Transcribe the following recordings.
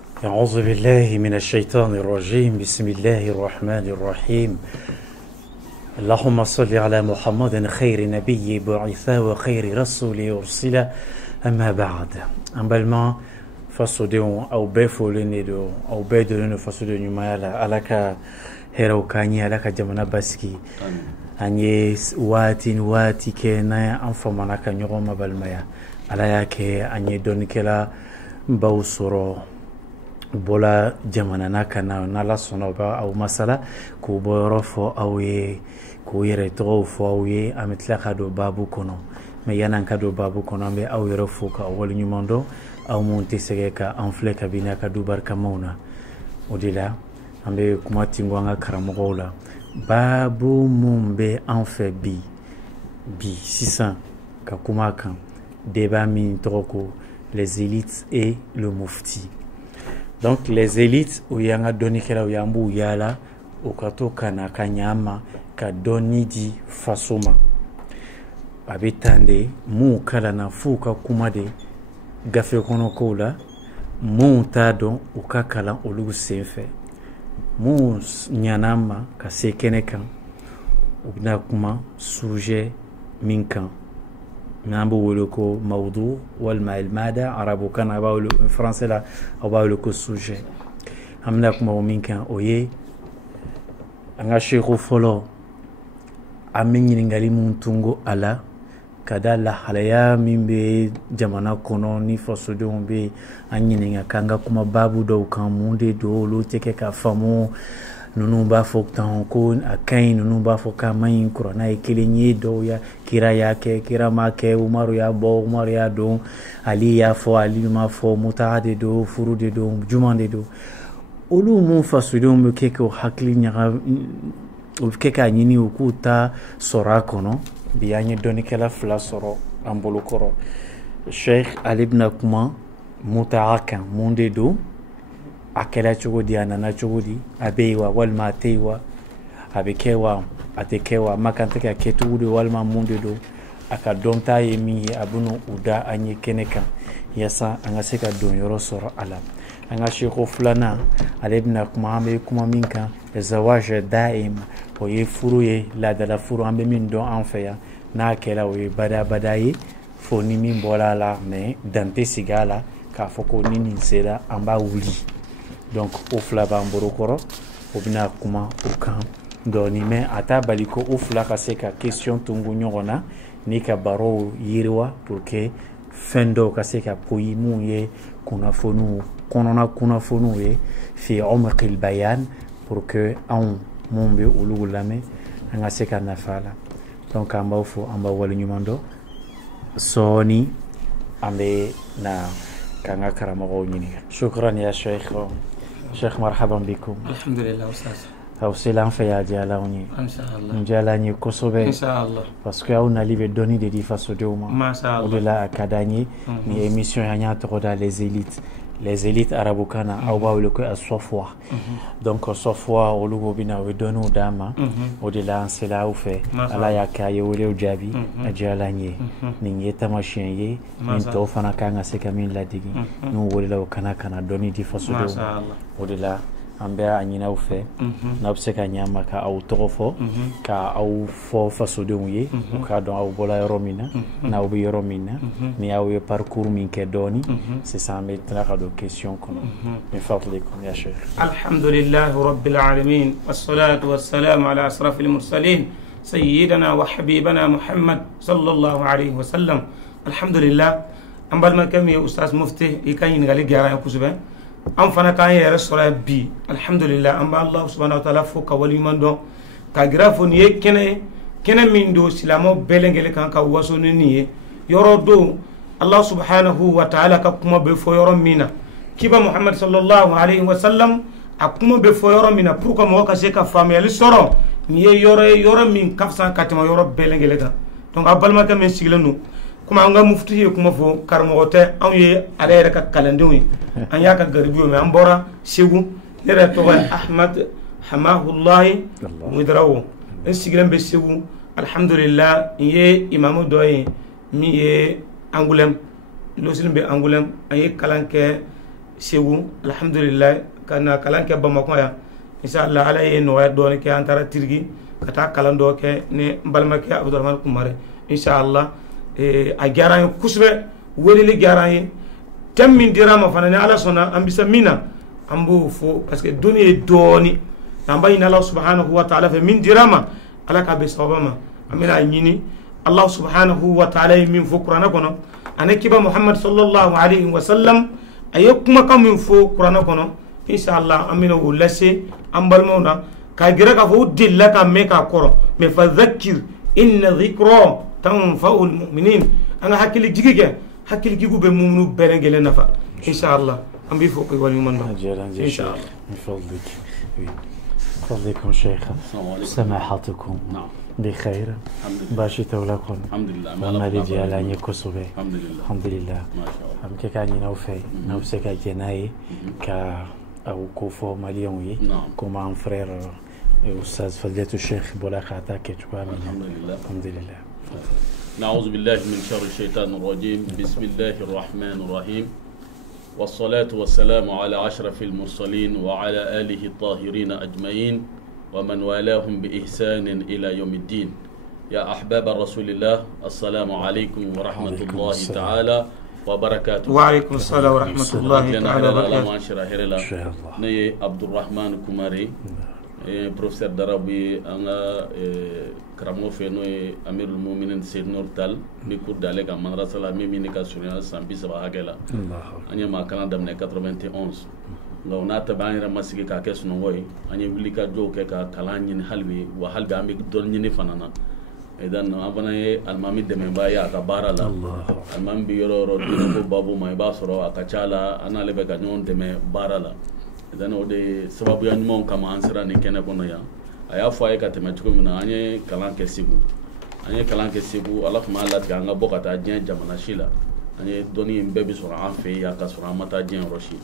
أعوذ بالله من الشيطان الرجيم بسم الله الرحمن الرحيم اللهم صل على محمد خير نبي بعث وخير رسول أرسل أما بعد أمبالما فاسودون أو بفولينيدو أو بيدون فاسودون يمالا علىك هيرو كاني علىك جمنا باسكي أني واتي كنا أنفمنا كنيوم بالمايا علىك أني دونكلا باوسورو bola jamana na kana nala sonoba au masala ku borofo au ye ku yere to fo au ye ametla kado babu kono me yana kado babu kono me au yere fo ka wal nyumondo au monte segeka enfle kabina ka dubar kamona odila ambe kuma tingwanga karamogola babu mumbe enfe bi 600 ka kuma kan débat min toko les élites et le mufti. Donc les élites où yanga doni kela yambu yala ukato kana kanyama ka doni di fasoma abitande mu kala na fuka kumade gafe kono kola mu tado ukakala olugu senfe mu nyanama ka sekene kan ubna kuma sujet minkan نامبو ولكو موضوع والمادة عربو كان أباولو فرنسا لا أباولو السوجي همناك مومين كان أويه أنا شيخو فلو أمين ينغالي منتونغو ألا كدا لا حليا من بي جمانا كونوني فسودون بي أني نينغا كانغا كما بابو دو كان موندي دو لو تيكي كافامو nunu ba fok tan ko akain nunu ba foka mayin kurana ikilinyi do ya kira yake kira make umaru ya bo umaru ya do ali ya fo ali ma fo mutaade do furude do jumande do olu mun fasudon mu keke hakli nyaga o keke anyini ukuta sora kono biyanye doni kala fla soro ambolo koro Sheikh Ali ibn Kuma mutaaka monde do akela chugudi anana chugudi abewa walma atewa abekewa atekewa makanteka ketudi walma munde do akadonta yemi abunu uda anye keneka yasa angaseka don yoro soro ala anga shiko fulana alibna kuma ambe kuma minka zawaj daim o yefuru ye la dala furu ambe min don anfaya na akela o badaye foni min bola la me dante sigala ka foko nini sera amba wuli. Donc ofla bamborokoro obina kuma ukan doni me ata baliko ofla kaseka question tungu nyona ni ka baro yirwa pour que fendo kaseka poyimu ye kuna fonu konona kuna fonu ye fi umq al bayan pour que on mombe ulugulame nga seka nafala donc amba ufo amba wali nyumando soni ambe na kanga karamago nyini shukran ya sheikh شيخ مرحبا بكم. الحمد لله أستاذ. أو سلام في جالوني. إن شاء الله. نجالني كوسوبي. إن شاء الله. parce que on a livré donné des différences de moi. ما شاء الله. au-delà académie ni émission yanya toda les élites arabukana au ba le ko asofwa. Donc sofwa o lugo bina we donu dama au-delà c'est là où fait ala ya kaye wole ujabi ajalanye ni yeta machine ye ni to fana kanga se kamin la digi no wole la kana doni différences de moi au-delà ambe anyina u fe na obseka nyama ka au tofo ka au fo fasode uye ka don au bola romina na obi romina ni au parcours min ke doni c'est ça mettre la question comme mais fadlikum ya cheikh alhamdulillah rabbil alamin wassalatu wassalamu ala asrafil mursalin sayyidina wa habibana muhammad sallallahu alayhi wa sallam alhamdulillah ambal makami ustaz mufti ikanyi ngali gara kusube am fana kan yere sura bi alhamdulillah amba allah subhanahu wa ta'ala fo ka wali mando ka grafo ni kene min do silamo belengele kan ka waso ni yoro do allah subhanahu wa ta'ala ka kuma be fo yoro mina kiba muhammad sallallahu alayhi wa sallam akuma be fo yoro mina pour ko mo ka se ka famille soro ni yoro min kafsan katima yoro belengele kan donc abalma ka men siglenu kuma nga mufti kuma fo karmogote an ye ala yere ka kalandiwi an ya ka garbiyo me an bora segu nere to ahmad hamahullah mudrawo en sigran be segu alhamdulillah ye imamu doye mi ye angulem losin be angulem an ye kalanke segu alhamdulillah kana kalan ke Bamako ya inshallah ala ye no do ke antara tirgi kata kalan do ke ne balma ke Abdourahmane Kumare inshallah a garan kusbe weli li garan tem min dirama fanane ala sona ambisa mina ambu fo parce que doni doni amba ina Allah subhanahu wa ta'ala fe min dirama ala ka be sabama amina nyini Allah subhanahu wa ta'ala min fo qur'ana kono anakiba Muhammad sallallahu alayhi wa sallam ayekuma kam min fo qur'ana kono inshallah amina wulase ambal mawna ka gira ka fo dilla ka me ka koro me fa dhakkir inna dhikra tanfa'ul mu'minin anga hakili jigige hakili gigu be mumnu berengele nafa inshallah ambi fo ko wali man inshallah من فضلك فضلكم شيخ سماحتكم بخير باشي تولكم الحمد لله ما لدي على يكسبه الحمد لله ما شاء الله am kekani نوفي ka jenaye ka au kofo maliongi comme un frère استاذ فضيلة الشيخ بولا خاطا كتشوا الحمد لله نعوذ بالله من شر الشيطان الرجيم بسم الله الرحمن الرحيم والصلاة والسلام على أشرف المرسلين وعلى آله الطاهرين أجمعين ومن والاهم بإحسان إلى يوم الدين يا أحباب رسول الله السلام عليكم ورحمة الله تعالى وبركاته. وعليكم السلام ورحمة الله تعالى وبركاته. ني عبد الرحمن كماري professeur d'arabe anga kramo feno amir al-mu'minin sayyid nur tal mi cours d'aller à madrasa la communication sambi saba hagela anya ma kana damne 91 ngawna tabani ramasigi ka kesno ngoy anya wilika joke ka kalanyin halbi wa halbi ambi don nyini fanana idan abana almami de memba ya ka barala almami bi yoro dino ko babu mai basoro akachala ana lebe ka nyon de me barala idan ode sababu ya nyuma kama ansira ni kene kono ya aya fo ay ka tematuko mina anye kalan ke sibu ala kuma Allah ta nga bokata jien jamana shila anye doni mbebe so an fe ya ka so mata jien roshi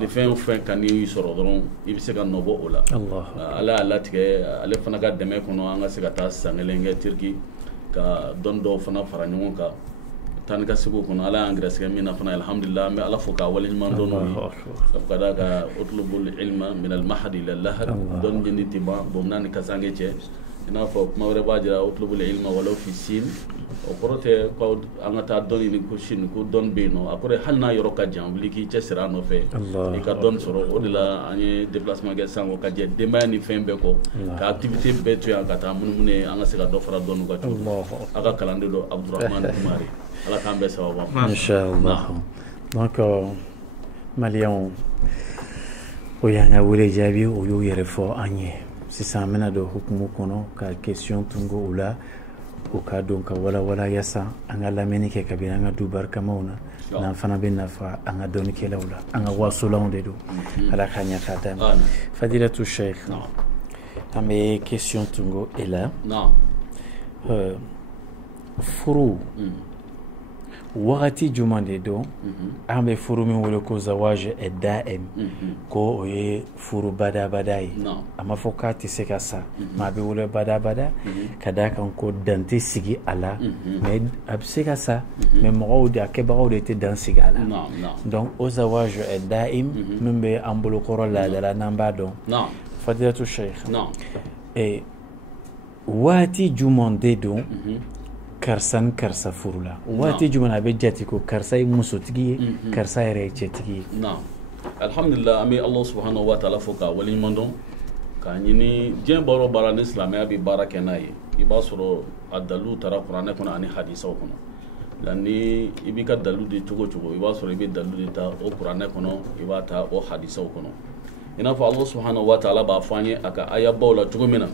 li fen kan ni soro doron ibise kan nobo ola ala Allah tige ale fana ga deme kono anga se ka ta sangelenge tirki ka dondo fana faranyo ka tan ka sibu kono ala angres ke mina fana alhamdulillah me ala foka walin man don sabkada ka utlubul ilma min al mahd ila al lahad don jindi tiba bomnan ka sange che ina fo mawre bajira utlubul ilma walaw fi sin o korote ko angata doni ni ko shin ko don beno akore halna yoro ka jam liki che sirano fe e ka don soro odila anye déplacement ke sango ka je demani fembe ko ka activité betu ya kata munune anga se ka do fara don ko aka kalande do Abdourahmane Kumare ala kambe sawaba inshallah donc malion oyanga wule jabi oyo yere fo anye si samena do hukumu kono ka question tungo ula uka donka wala yasa anga lameni ke kabina anga du barka mauna na fana bin nafa anga doni ke lawla anga wasulon de do ala khanya khatam fadilatu sheikh ame question tungo ela furu wakati jumande do ambe furu min wole ko zawaj daim ko oye furu bada badai ama fokati seka sa ma be wole bada kada kan ko dante sigi ala mais abseka sa mais mo de akeba de te dan sigi ala donc o zawaj daim min be ambolo korola dala namba do fadilatu sheikh e wati jumande do karsan karsa furula wati jumana be jati ko karsa musotigi karsa yere cetigi alhamdulillah ami Allah subhanahu wa ta'ala foka wali mandon ka nyini jen boro barane islamia bi barake nayi ibasoro adalu tara qur'ana kuna ani hadisa kono lani ibika dalu de chogo ibasoro ibe dalu de ta o qur'ana kono ibata o hadisa kono ina fa Allah subhanahu wa ta'ala ba fanye aka aya bawla chogo mina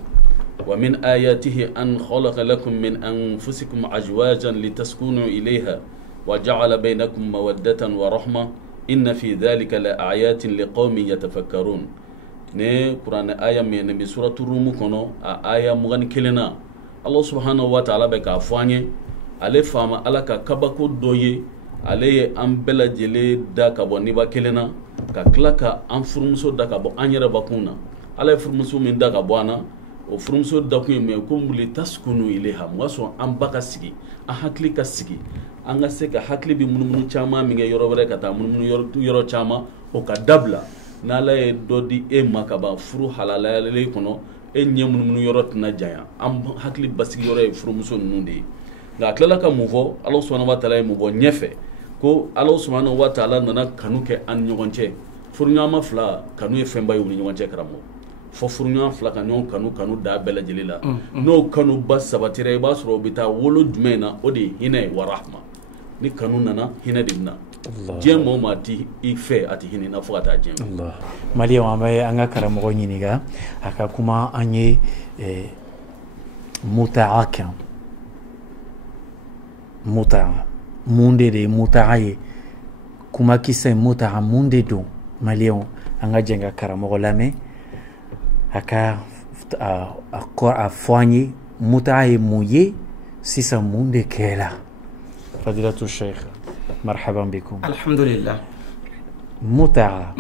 ومن آياته أن خلق لكم من أنفسكم أزواجا لتسكنوا إليها وجعل بينكم مودة ورحمة إن في ذلك لآيات لقوم يتفكرون ne Quran aya me ne sura Rum kono aya mugan kelena Allah subhanahu wa ta'ala be ka fanye ale fama ala ka kabako doye ale an bela jele da ka bo ni ba kelena ka klaka an furmuso da ka bo anyere bakuna ala furmuso min da ka bo ana o furumso da kun me ko muli taskunu ilaha waso an baka sigi an hakli ka sigi an ka se ka hakili bi munumunu caman min kɛ yɔrɔ wɛrɛ ka taa munumunu yɔrɔ caman o ka dabila n'ala ye dɔ di e ma ka ban furu halalayalen kɔnɔ e ɲɛ munumunu yɔrɔ tɛna janya an hakili basigi yɔrɔ ye furumuso ninnu de ye nka a tilala ka mun fɔ Alahu subahanahu wa taala ye mun bɔ ɲɛfɛ ko Alahu subahanahu wa taala nana kanu kɛ an ni ɲɔgɔn cɛ furuɲɔgɔnma fila kanu ye fɛnba ye u ni ɲɔgɔn cɛ karamɔgɔ fɔ furuɲɔgɔn fila ka ɲɔgɔn kanu da bɛɛ lajɛlen la n'o kanu ba sabatira i b'a sɔrɔ o bɛ taa wolo jumɛn na o de ye hinɛ ye wa rahma ni kanu nana hinɛ de bɛna diɲɛ maa o maa ti i fɛ a ti hinɛ na fo ka taa diɲɛ ma Maliyɛnw an bɛ an ka karamɔgɔ ɲininka a ka kuma an ye muta'a kan muta'a mun de ye muta'a ye kuma kisɛ muta'a mun de don Maliyɛnw an ka jɛn ka karamɔgɔ lamɛn a ka a fɔ an ye muta'a ye mun ye sisan mun de kɛla فضيلة الشيخ مرحبا بكم. الحمد لله. متعة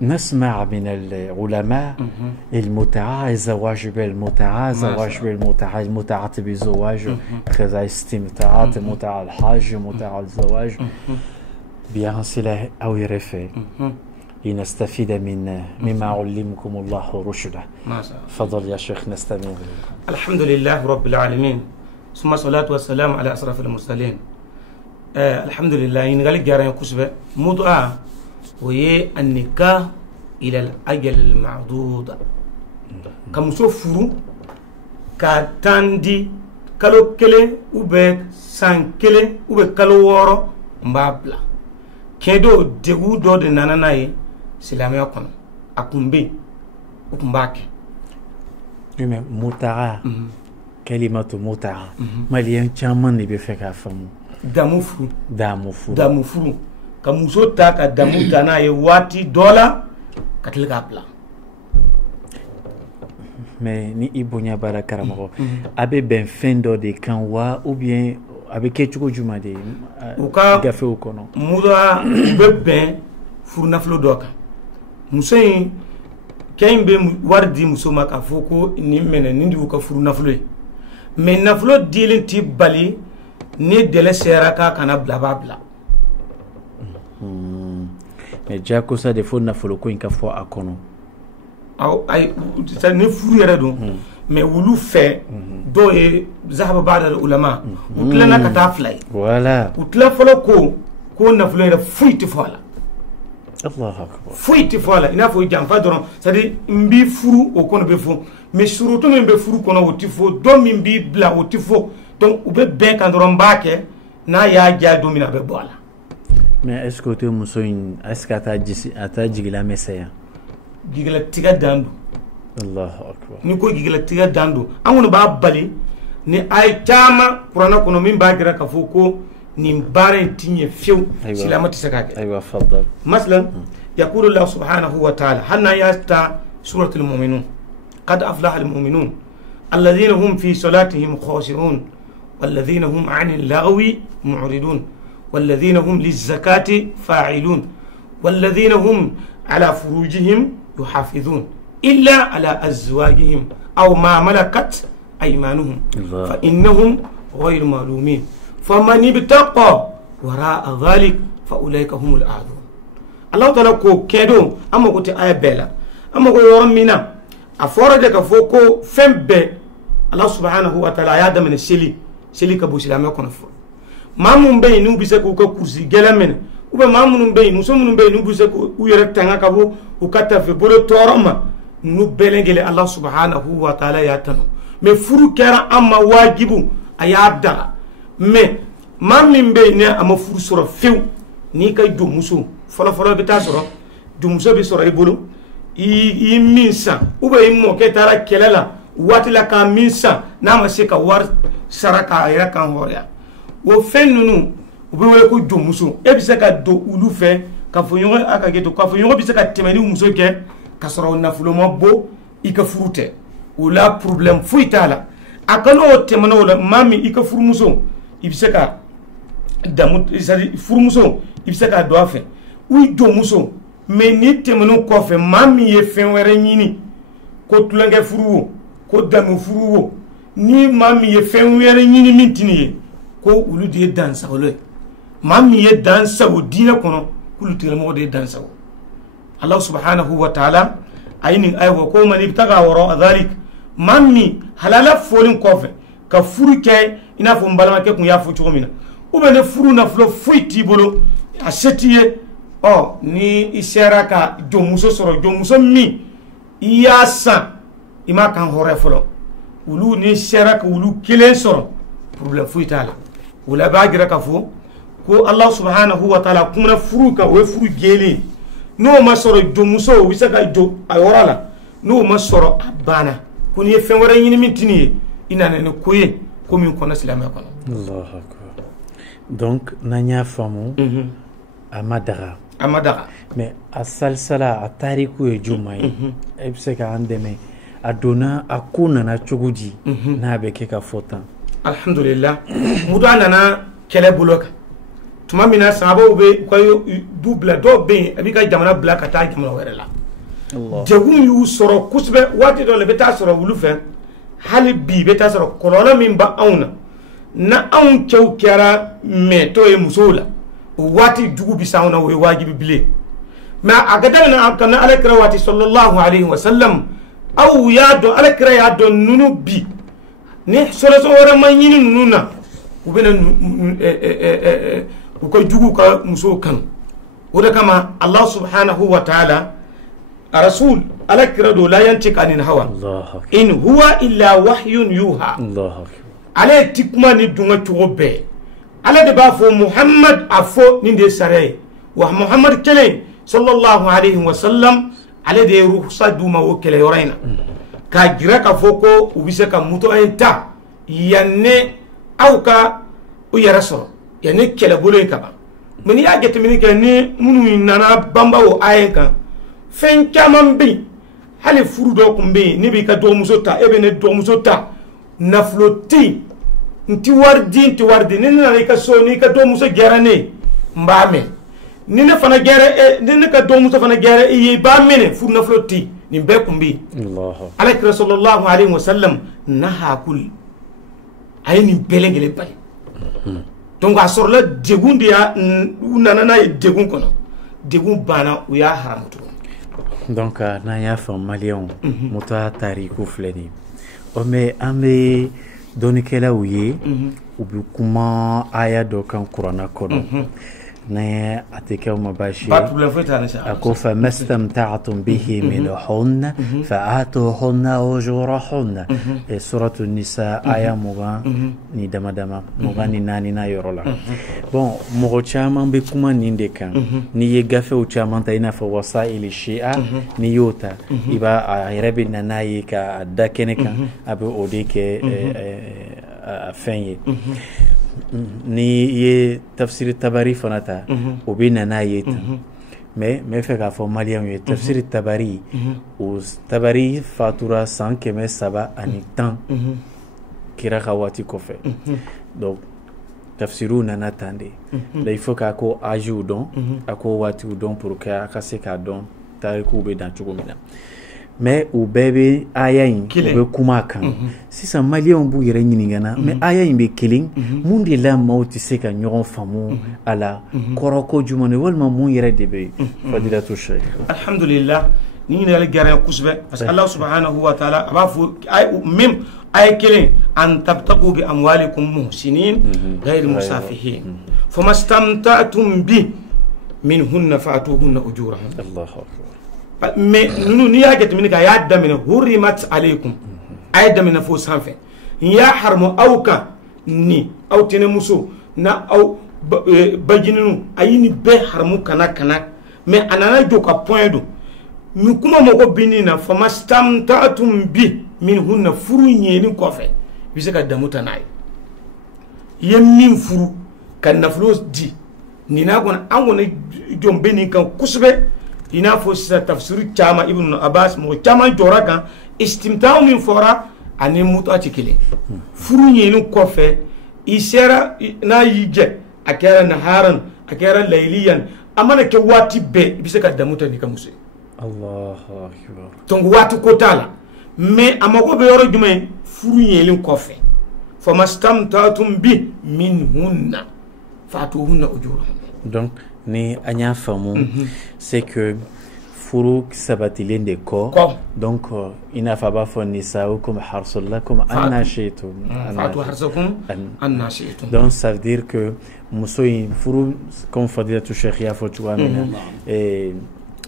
نسمع من العلماء المتعة الزواج بالمتعة زواج بالمتعة المتعة بزواج كذا استمتاعات متعة الحج متعة الزواج بيان سلا أو يرفع لنستفيد مما علمكم الله رشدا. فضل يا شيخ نستمع. الحمد لله رب العالمين ثم الصلاة والسلام على أشرف المرسلين. الحمد لله ينقال جارين كسبة مدعاء وهي النكاح إلى الأجل المعدود كمسوفرو كتاندي كالو كله وبك سان كله وبك كالو وارو مبابلا كدو دعو دود ناناي سلامي أكون أكمبي أكمباك يوم متعة كلمة متعة مليان كمان نبيفك أفهم damu furu ka muso ta ka damu ta na ye waati dɔ la ka tila k'a bila mais ni i bonya bara karamɔgɔ a bɛ bɛn fɛn dɔ de kan wa ou bien a bɛ kɛ cogo jumɛn de u ka gafew kɔnɔ muda u bɛ bɛn furu nafolo dɔ kan muso in cɛ in bɛ wari di muso ma k'a fɔ ko nin minɛ nin de y'u ka furu nafolo ye mais nafolo dilen ti bali ni dele sera ka kana bla bla bla mais jako sa de fo nafolo ko in ka fo akono aw ay sa ne furu yere do mais wulu fe do e zahaba ba'da al ulama utlana ka ta flay wala utla folo ko nafolo yere fuiti fola Allahu akbar fuiti fola ina fo jamfa doron ça dit mbi furu o kono be fo mais surutu min be furu kono o tifo do min bi bla o tifo donc u bɛ bɛn kan dɔrɔn b'a kɛ n'a y'a diya don min a bɛ bɔ a la. mais est ce que o tɛ muso in est ce que a t'a jigila misɛnya. jigila tigɛ dan don. Allahu akbar. ni ko jigila tigɛ dan don an kɔni b'a bali ni a ye caman kuranɛ kɔnɔ min b'a jira k'a fɔ ko nin baara in ti ɲɛ fiyewu silamɛ tɛ se k'a kɛ. ayiwa fadal. masalan yaqulu Allah subhanahu wa ta'ala hali n'an y'a ta suratul mu'minun qad aflaha al mu'minun alladhina hum fi salatihim khashi'un والذين هم عن اللغو معرضون والذين هم للزكاة فاعلون والذين هم على فروجهم يحافظون إلا على أزواجهم أو ما ملكت أيمانهم فإنهم غير ملومين فمن ابتقى وراء ذلك فأولئك هم الأعذون الله تعالى كو كيدو أما كنت آية بلا أما كو يرمينا أفورجك فوكو فمبه الله سبحانه وتعالى يادم من السلي seli ka bo silamɛ kɔnɔ fɔ maa minnu bɛ yen n'u bɛ se k'u ka kurusi gɛlɛn minɛ ou bien maa minnu bɛ yen muso minnu bɛ yen n'u bɛ se k'u yɛrɛ tanga ka bɔ u ka tafe bolo tɔɔrɔ ma n'u bɛɛ lajɛlen ala subhanahu wa taala y'a tanu mais furu kɛra an ma wajibu a y'a dara mais maa min bɛ yen ni a ma furu sɔrɔ fiyewu n'i ka jɔnmuso fɔlɔfɔlɔ bɛ taa sɔrɔ jɔnmuso bɛ sɔrɔ i bolo i min san ou bien i mɔkɛ taara kɛlɛ la waati la k'a min san n'a ma se ka wari sara k'a yɛrɛ kan hɔrɔnya o fɛn ninnu u bɛ wele ko jɔnmuso e bɛ se ka don olu fɛ ka fɔ ɲɔgɔn a ka kɛ to ka fɔ ɲɔgɔn bɛ se ka tɛmɛ ni muso kɛ ka sɔrɔ nafolo ma bɔ i ka furu tɛ o la problème foyi t'a la a kana o tɛmɛna o la maa min i ka furumuso i bɛ se ka damu c'est-à-dire furumuso i bɛ se ka don a fɛ u jɔnmuso mais ni tɛmɛn'o kɔfɛ maa min ye fɛn wɛrɛ ɲini ko tulonkɛ furu o ko damu furu o ni maa min ye fɛn wɛrɛ ɲini min tɛ nin ye ko ko ulu de dansa wala ma mi ye dansa wo dina kono kulu tigre mo de dansa wo Allah subhanahu wa ta'ala ayni ay ko man ibtaga wara dhalik mammi halala folin kofe ka furu ke ina fo mbalama ke kun ya fo chogomina o be ne furu na flo fuiti bolo a setiye o ni isera ka jomuso soro jomuso mi iyasa ima kan hore folo ulu ni sera ka ulu kelen soro problem fuitala wala bagira ka fo ko Allah subhanahu wa ta'ala kuma furu ka we furu gele no ma soro jomuso wisa ka jo ayorala no ma soro abana ko ni fen wara yini mintini ina ne koye ko min kono islam ya kono Allahu akbar. Donc nanya famu amadara mais a salsala a tariku e jumai e bise ka andeme adona akuna na choguji na be ke ka fotan alhamdulillah mudana na kele buloka tuma mina sabo be ko double do be abika jamana black ata jamana werela Allah jegum yu soro kusbe wati do le beta soro wulu fe hali bi beta soro kolona min ba auna na aun kew kera me to e musola wati dugu bi sauna we wajibi bile ma agada na kana alakra wati sallallahu alaihi wasallam aw ya do alakra ya do nunu bi ni solo so wara manyini nununa ubena ko jugu ka muso kan wada kama Allah subhanahu wa ta'ala rasul alakra do la yantika anil hawa in huwa illa wahyun yuha Allah ale tikma ni dunga tugobe ala de bafo Muhammad afo ni de sare wa Muhammad kele sallallahu alayhi wa sallam ale de ruhsa duma o kele yorayna ka gira ka foko ubise ka muto enta yanne awka o yaraso yanne kele bolo kaba meni ya get mini ke ni munu nana bamba o ayenka fen kaman bi hali furu do kumbe ni bi ka do musota ebe ne do musota nafloti nti wardi ni na ka so ni ka do muso gerane mbame ni ne fana gere ni ne ka do muso fana gere yi ba mene fu na floti ni be kumbi Allah alayhi sallallahu alaihi wasallam naha kul ayni belengele bay donc asor la degun dia nana na degun kono degun bana u ya haramtu donc na ya fa malion muta tariku fleni o me ambe doni kela uye ubi kuma aya do kan qur'ana kono na ateka mabashi ako fa mastamta'tum bihi min hunna fa'atuhunna ujurahunna suratu nisa aya muga ni dama muga ni nani na yorola bon mo chama be kuma ninde kan ni ye gafe o chama ta ina fa wasail shi'a ni yota iba ayrabi nanayi ka dakene kan abe odeke fenye ni ye tafsir tabari fanata o be nana yeta mais fait ka fo malien ye tafsir tabari o tabari fatura 107 ani tan kira khawati ko fe donc tafsiru nana tande là il faut ka ko aju don ako wati don pour ka se ka don tariku be dan chugomina mais o bébé ayayin be kuma kan sisan malien bu yere nyiningana mais ayayin be killing mundi la mauti se ka nyoron famu ala koroko jumone walma mun yere debe fadilatu shaykh alhamdulillah ni ne le gare kusbe parce que Allah subhanahu wa ta'ala abafu ay même ay killing an tabtaqu bi amwalikum muhsinin ghayr musafihin famastamta'tum bi minhunna fa'tuhunna ujurahum Allahu akbar mais nous ni ya get min ka ya damina hurimat alaykum ay damina fo sanfe ya harmo awka ni awtene muso na aw bajininu ayini be harmu kana mais anana joka point do mi kuma moko binina famastamta'tum bi min hunna furu nyeni kofe bise ka damuta nay yemmin furu kan naflos di ni na gona an gona jombe ni kan kusbe ina fo sa tafsir chama ibn abbas mo chama joraka istimta'u min fora ani mutu atikile furu nyeni kofe isera na yije akera naharan akera layliyan amana ke wati be bise ka damuta ni kamuse Allahu akbar donc wati ko tala mais amako be yoro jumay furu nyeni kofe famastamtatum bi minhunna fatuhunna ujurahunna. Donc ni anya famu c'est que furu sabatilen de ko donc ina fa ba fo nisaukum harsul lakum annashitum fatu harsakum annashitum. Donc ça veut dire que musoyin furu comme fadilatu cheikh ya fo tuamina et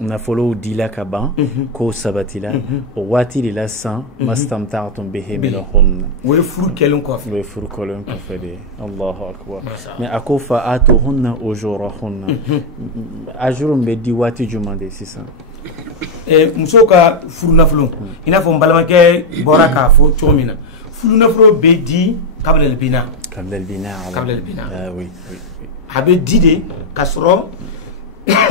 na folo dila kaban ko sabatila o wati lila san mastamta'tum bihi minhum we furu kelon ko we furu kelon ko fede Allahu akbar. Mais akofa atuhunna ujurahunna ajurum be di wati jumande sisan muso ka furu nafolo ina fo mbalmakɛ bɔra k'a fɔ cogo min na furu nafolo bɛ di kabla al bina ah oui a bɛ di de ka sɔrɔ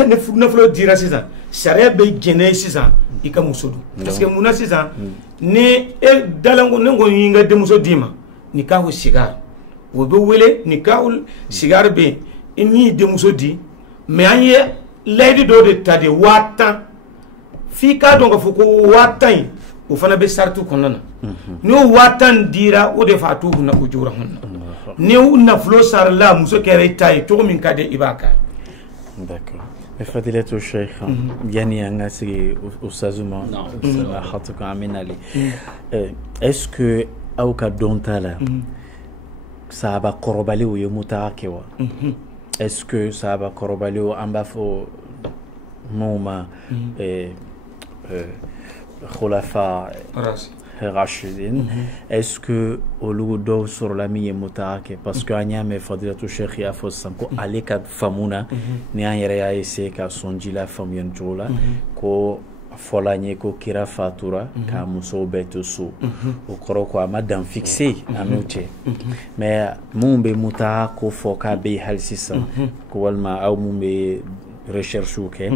ne furu nafolo dira sisan sariya bɛ jɛnɛ sisan i ka muso don parce que munna sisan ni e dalanko ne ko n ka denmuso d'i ma nikahu sigar o bɛ wele nikahu sigar bɛ i ni denmuso di mais an ye layidu dɔ de ta de 5000 f'i k'a dɔn k'a fɔ ko 5000 o fana bɛ saratu kɔnɔna na n'o 5000 dira o de fa tuhunna ujurahunna ni nafolo sarala muso kɛra i ta ye cogo min ka di i b'a k'a. D'accord. فضيلة الشيخ يعني أنا سي أستاذنا حطك عمين علي est-ce que أو كدونتالا سابا قربالي ويمتاكوا est-ce que سابا قربالي وأنبافو موما خلفاء Rachidin, est-ce que au lieu de sur la mienne mutake parce que anya me fadilatu cheikh ya fosan ko aleka famuna ni anyere ya ese ka sonji la famien jola ko folanye ko kira fatura ka muso beto so o koro ko madame fixé amuche mais mumbe muta ko foka be halsisa ko walma aw mumbe recherche ok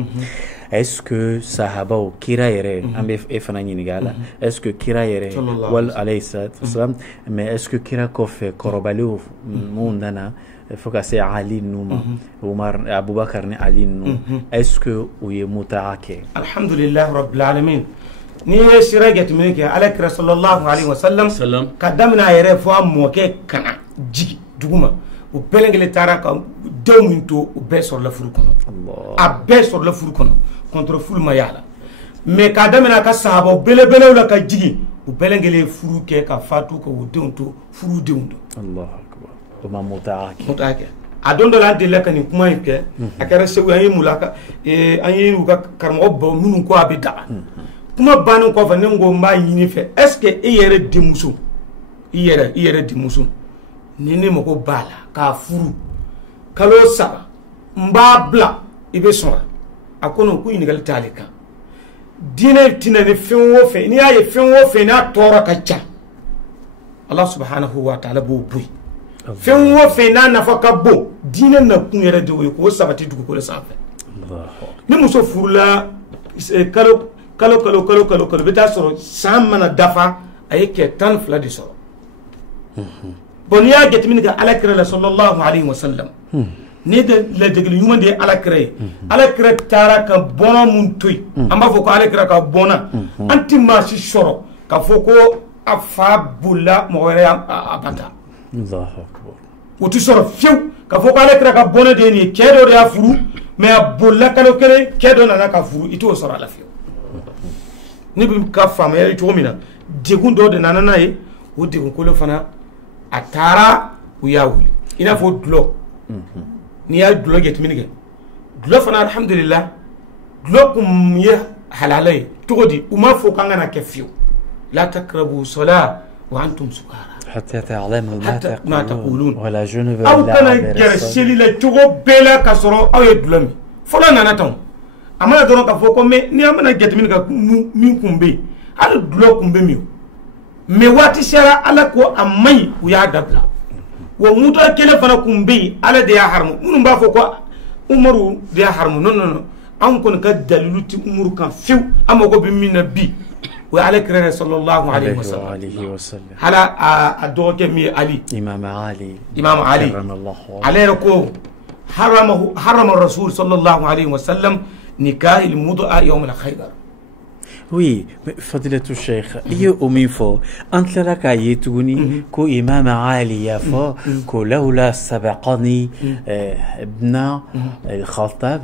est-ce que sahaba o kira yere ambe e fana nyinigala est-ce que kira yere wal alayhi salam mais est-ce que kira ko fe korobali mundana foka se ali numa Umar Abubakar ni ali numa est-ce que o ye mutaake alhamdulillah rabbil alamin ni siragat minke alakra sallallahu alaihi wasallam kadamna yere fo amoke kana jigi duguma o belengele tara ka deminto o be sur la furu kono a be sur la furu kono contre fulu mayala mais ka damina ka sahaba belebele la ka jigi o belengele furu ke ka fatu ko o deunto furu deundo Allahu akbar o ma mutaake a don do la de la kan kuma ke akara sewu ayi mulaka ayi ka karmo ba munu ko abida kuma banu ko fa nengo ma yini fe est-ce que e yere demuso yere demuso nini mako bala ka furu kalo saba mba bla ibe sora akono ku inigal talika dine tinani fenwo fe ni aye fenwo fe na tora kacha Allah subhanahu wa ta'ala bo bui fenwo fe na nafaka bo dine na kunyere de we ko sabati dugo ko safa ni muso furula kalo beta soro samana dafa ayeke tan fla di soro bon ya get min ga alakra sallallahu alaihi wasallam ne de la degli yuma de alakra tara ka bona mun toy amba foko alakra ka bona anti ma si soro ka foko afabula mo were abata Allahu akbar uti soro fiu ka foko alakra ka bona de ni kedo de afuru me abulla kalo kere kedo na ka furu ito soro la fiu ni bi ka fama ya to mina degun do de nanana ye o degun ko le fana atara uyawuli ina fo dlo ni ya dlo get minige dlo fana alhamdulillah dlo kum ye halalay togodi uma fo kangana kefiu la takrabu salat wa antum sukara hatta ta'lamu ma taqulun wala junuba aw kana gerseli la togo bela kasoro aw ye dlo mi fola nana tan amana dono ka fo ko me ni amana get minige min kumbe al dlo kumbe mi me wati shara ala ko amai u ya dabla wa muta kele fana kumbi ala de ya harmu mun ba fo ko umaru de ya harmu non an kon ka dalilu ti umaru kan fiu amako bi min nabi wa ala kira sallallahu alaihi wasallam hala adoke mi ali imam ali ala ko harama rasul sallallahu alaihi wasallam nikah al mud'a yawm al khaybar Oui, mais Fadilatul Cheikh, il y a au minfo, entre la cahier tuguni, ko Imam Ali yafo, ko laula sabaqani ibn al-Khattab,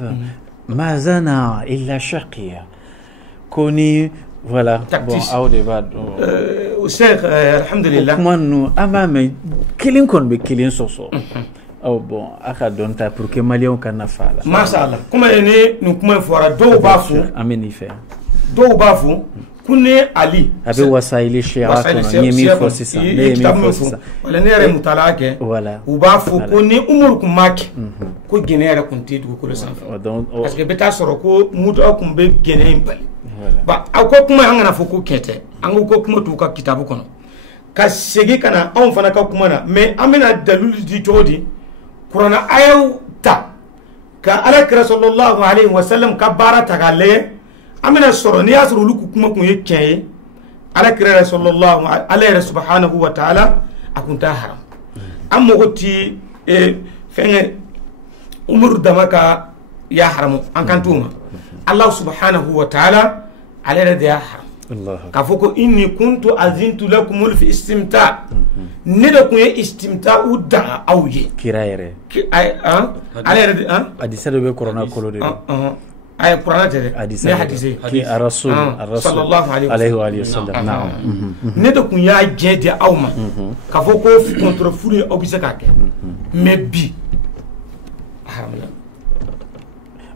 ma zana illa shaqiya. Koni, voilà. Bon, au débat. Cheikh, alhamdulillah. Comment nous, mais killing kon be killing soso. Oh bon, aka donta pour que Malion kana fala. Mashallah. Comment est nous comment fora do bafu. Ameni fait. Do bafu kune Ali. Abe wasaili shira kono nyemi fosi sa. Nyemi fosi sa. Wala nere mutalake. Voilà. Ubafu kune umur kumaki. Ko genera kunti du ko le sanfa. Parce que beta soro ko muto akumbe gene impali. Ba ako kuma hangana foko kete. Ango ko kuma tu ka kitabu kono. Ka segi kana on fana ka kuma na mais amena dalil di jodi. Qur'ana ayaw ta ka alakira sallallahu alayhi wa sallam ka bara tagale amina soro ni asru lu kuma kun yake alakira sallallahu alayhi subhanahu wa ta'ala akunta haram amma goti fenge umur damaka ya haramu an kantuma Allah subhanahu wa ta'ala alayhi ya haram kafoko inni kuntu azintu lakum fi istimta nida kun istimta uda awye kirayere ale hadisa do be corona kolo de ay qur'ana tere hadisa ki rasul sallallahu alayhi wa sallam na'am nida kun ya jede awma kafoko contre furi obise kake mebi haramla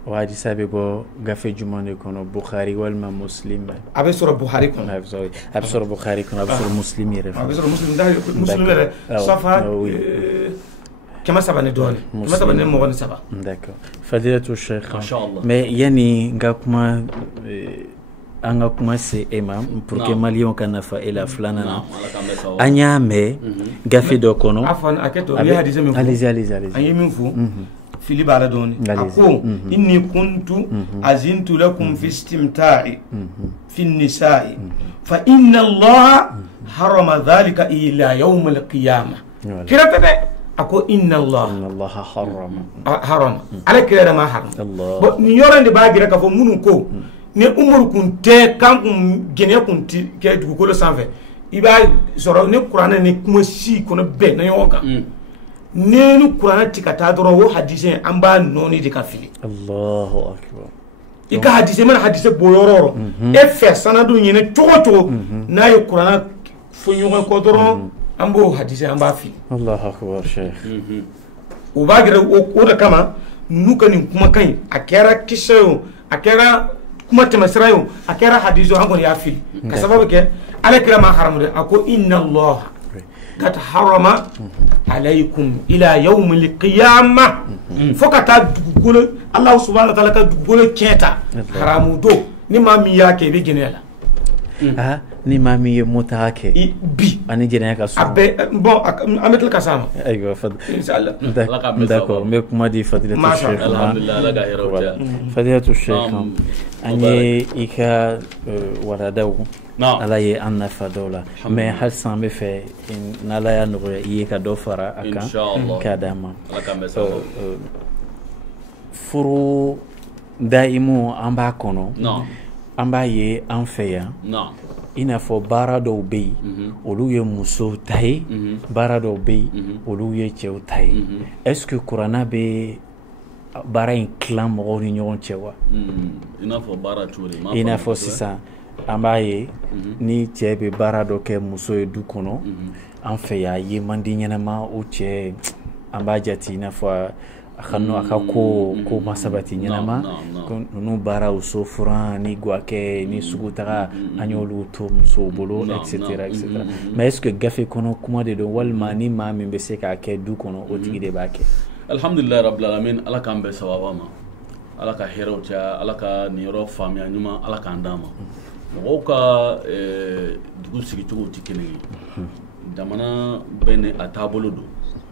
وهذه سابقه قفي جمانه كونه بخاري والما مسلم أبي سورة بخاري كونه أبي سورة بخاري كونه أبي سورة مسلم يعرف أبي سورة مسلم ده مسلم ده صفحة كما سبنا دون كما سبنا مغني سبا d'accord فضيلة الشيخ ما شاء الله mais يعني ngakuma anga kuma se imam pour que malion kana fa ila flana anya me gafi do kono afan aketo ni hadise min allez ayi min fu fili bala doni ako inni kuntu azintu lakum fi istimta'i fi nisa'i fa inna Allah harama dhalika ila yawm al-qiyamah kirata de ako inna Allah harama ala kira ma haram bo ni yorande bagira ka fo munu ko ne umur kun te kan kun gene kun ti ke du ko le sanfe iba soro ne qur'ana ne kuma si kono be na yoka nenu qur'ana tikata doro wo hadise amba noni de kafili Allahu akbar ika hadise man hadise boyororo e fe sanadu nyene togo na yo qur'ana funyo ko doro ambo hadise amba fi Allahu akbar sheikh o bagira o da kama nuka ni kuma kai akera kisayo akera kuma temasrayo akera hadiso hango ya fi ka sababu ke ala kira ma haramu ako inna Allah قد حرم عليكم إلى يوم القيامة فقط تقول الله سبحانه وتعالى تقول كيتا حرام دو نما مياك بيجنيلا نما مي متاكي بي أنا جينا كاسو bon أمثل كسامة أيوة فضل إن شاء الله d'accord mais comment dit فضيلة الشيخ الحمد لله لا غيره فضيلة الشيخ أني إيكا ولده نعم ala ye an nafa dɔw la mais hali san bɛ fɛ n'ala y'a nɔgɔya i ye ka dɔ fara a kan k'a d'a ma furu dayimu an b'a kɔnɔ an b'a ye an fɛ yan i n'a fɔ baara dɔw bɛ yen olu ye musow ta ye baara dɔw bɛ yen olu ye cɛw ta ye est-ce que kuranna bɛ baara in tilan mɔgɔw ni ɲɔgɔn cɛ wa i n'a fɔ baara cogo di i n'a fɔ sisan an b'a ye ni cɛ bɛ baara dɔ kɛ muso ye du kɔnɔ an fɛ yan ye man di ɲɛnama o cɛ an b'a jate i n'a fɔ a ka ko ma sabati ɲɛnama ninnu baaraw so furan ni guwakɛ ni sugu taga an y'olu to musow bolo etc mais est-ce que gafe kɔnɔ kuma de don walima ni maa min bɛ se k'a kɛ du kɔnɔ o tigi de b'a kɛ alhamdulilayi rabbil alamin ala k'an bɛɛ sababa ma ala ka hɛrɛw caya ala ka nin yɔrɔ faamuya ɲuman ala k'an d'a ma mɔgɔw ka dugu sigicogo tɛ kelen ye jamana bɛɛ ni a taabolo don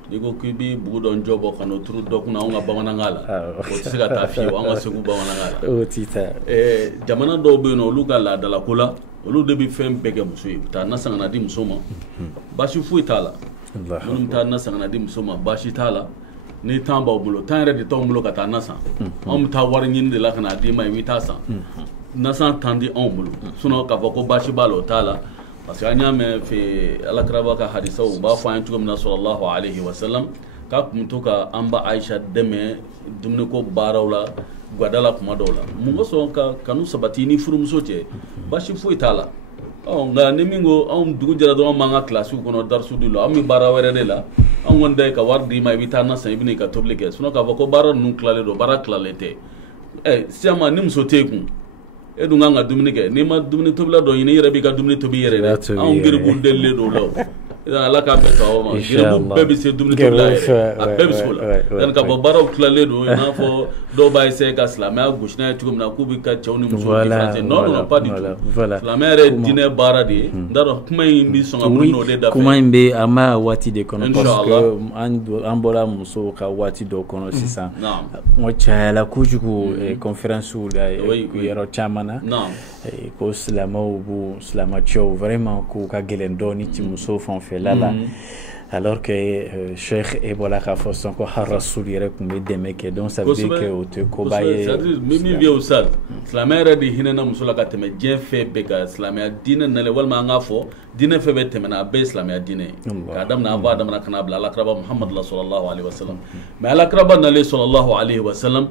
n'i ko k'i bɛ bugu dɔ jɔ bɔ ka n'o turu dɔ kunna anw ka bamanankan la o tɛ se ka taa fiyewu an ka segu bamanankan la o t'i ta jamana dɔw bɛ yen nɔ olu ka laadalako la olu de bɛ fɛn bɛɛ kɛ muso ye u bɛ taa nasanga na di muso ma baasi foyi t'a la minnu bɛ taa nasanga na di muso ma baasi t'a la ni temps b'aw bolo temps yɛrɛ de t'anw bolo ka taa nasan anw bɛ taa wari ɲini de la ka n'a d'i ma i bɛ taa san nasan tandi anw bolo sinon k'a fɔ ko baasi b'a la o t'a la parce que an y'a mɛn fɛ alakiraba ka hadisaw u b'a fɔ an ye cogo min na sallallahu alaihi wa sallam k'a kun to ka an ba Aisha dɛmɛ dumuniko baaraw la guwada la kuma dɔw la mun ka sɔn ka kanu sabati ni furumuso cɛ baasi foyi t'a la nka ni min ko anw dugu jɛra dɔrɔn an b'an ka kilasiw kɔnɔ darisu di la an bɛ baara wɛrɛ de la an kɔni da ye ka wari d'i ma i bɛ taa na san i bɛ n'i ka tobili kɛ sinon k'a fɔ ko baara ninnu tilalen don baara tilalen tɛ siyama ni muso t'e kun e dun kan ka dumuni kɛ n'i ma dumuni tobila dɔ ɲini i yɛrɛ b'i ka dumuni tobi i yɛrɛ dɛ anw geribu delilen don o la ala k'a bɛɛ sɔn ma geribu bɛɛ bɛ se dumuni tobila yɛrɛ a bɛɛ bɛ se o la yani k'a fɔ baaraw tilalen don i n'a fɔ dɔw b'a essayer ka silamɛya gosi n'a ye cogo min na k'u bɛ ka cɛw ni musow différencier non non pas du tout silamɛya yɛrɛ ye diinɛ baara de ye n t'a dɔn kuma in bɛ sɔn ka mun n'o de da fɛ kuma in bɛ an b'a waati de kɔnɔ parce que an bɔra musow ka waati dɔw kɔnɔ sisan n ko cayala kojugu conférencew la yɔrɔ caman na ko silamɛw b'u silamɛcɛw vraiment k'u ka gɛlɛn dɔɔni ci musow fan fɛ la la alors que Cheikh e bɔra k'a fɔ sɔn ko harasul yɛrɛ tun bɛ dɛmɛ kɛ donc ça veut dire que o tɛ koba ye min bɛ o sa silamɛya yɛrɛ de hinɛna muso la ka tɛmɛ diɲɛ fɛn bɛɛ kan silamɛya diinɛ nalen walima an k'a fɔ diinɛ fɛn bɛɛ tɛmɛna a bɛɛ ye silamɛya diinɛ ye k'a daminɛ an b'a daminɛ ka n'a bila alakiraba Muhammadu la sallallahu alaihi wa sallam mais alakiraba nalen sallallahu alaihi wa sallam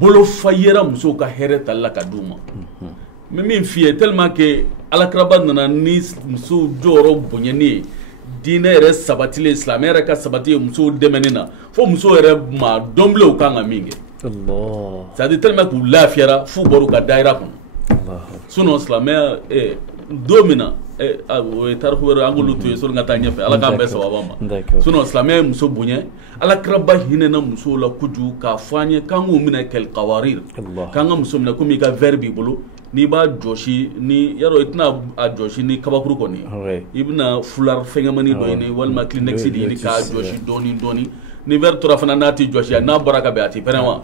bolo fa yera musow ka hɛrɛ tali la ka d'u ma mais min f'i ye tellement que alakiraba nana ni musow jɔyɔrɔ bonyani ye diinɛ yɛrɛ sabatilen silamɛya yɛrɛ ka sabati ye musow dɛmɛni na fo musow yɛrɛ ma dɔn bilen u kan ka min kɛ c'est à dire tellement k'u lafiyara f'u bɔr'u ka daayira kɔnɔ sinon silamɛya don min na o ye tariku wɛrɛ an k'olu to yen sɔni ka taa ɲɛfɛ ala k'an bɛɛ sababa ma sinon silamɛya ye muso bonya alakiraba hinɛna musow la kojugu k'a fɔ an ye k'an k'u minɛ kɛl qawarir k'an ka muso minɛ komi i ka verre b'i bolo n'i b'a jɔsi ni yarɔ i tɛna a jɔsi ni kabakuru kɔni i bɛna foulard fɛngɛmani dɔ ɲini walima kleenex de ɲini k'a jɔsi dɔɔni dɔɔni ni verre tora fana n'a tɛ jɔsi n'a bɔra ka bɛn a tɛ pɛrɛn wa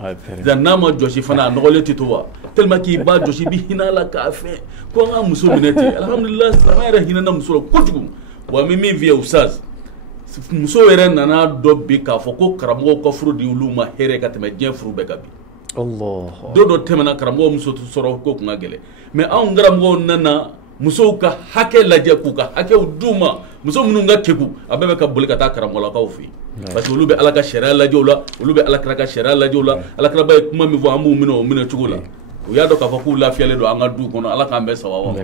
n'a ma jɔsi fana a nɔgɔlen tɛ to wa tellement k'i b'a jɔsi i bɛ hinɛ a la k'a fɛn ko an ka muso minɛ ten alhamdulilayi silamɛya yɛrɛ hinɛna muso la kojugu wa n bɛ min f'i ye ustaz muso yɛrɛ nana dɔ bi k'a fɔ ko karamɔgɔw ka furu di olu ma hɛrɛ ka tɛmɛ diɲɛ furu bɛɛ kan bi don dɔ tɛmɛna karamɔgɔ muso sɔrɔ ko kun ka gɛlɛn mais anw karamɔgɔw nana musow ka hakɛ lajɛ k'u ka hakɛw d'u ma muso minnu ka kegu a bɛɛ bɛ ka boli ka taa karamɔgɔlakaw fɛ yen parce que olu bɛ ala ka sariya lajɛ o la olu bɛ alakira ka sariya lajɛ o la alakiraba ye kuma min fɔ an b'u minɛ o minɛ cogo la u y'a dɔn k'a fɔ k'u lafiyalen don an ka du kɔnɔ ala k'an bɛɛ sababa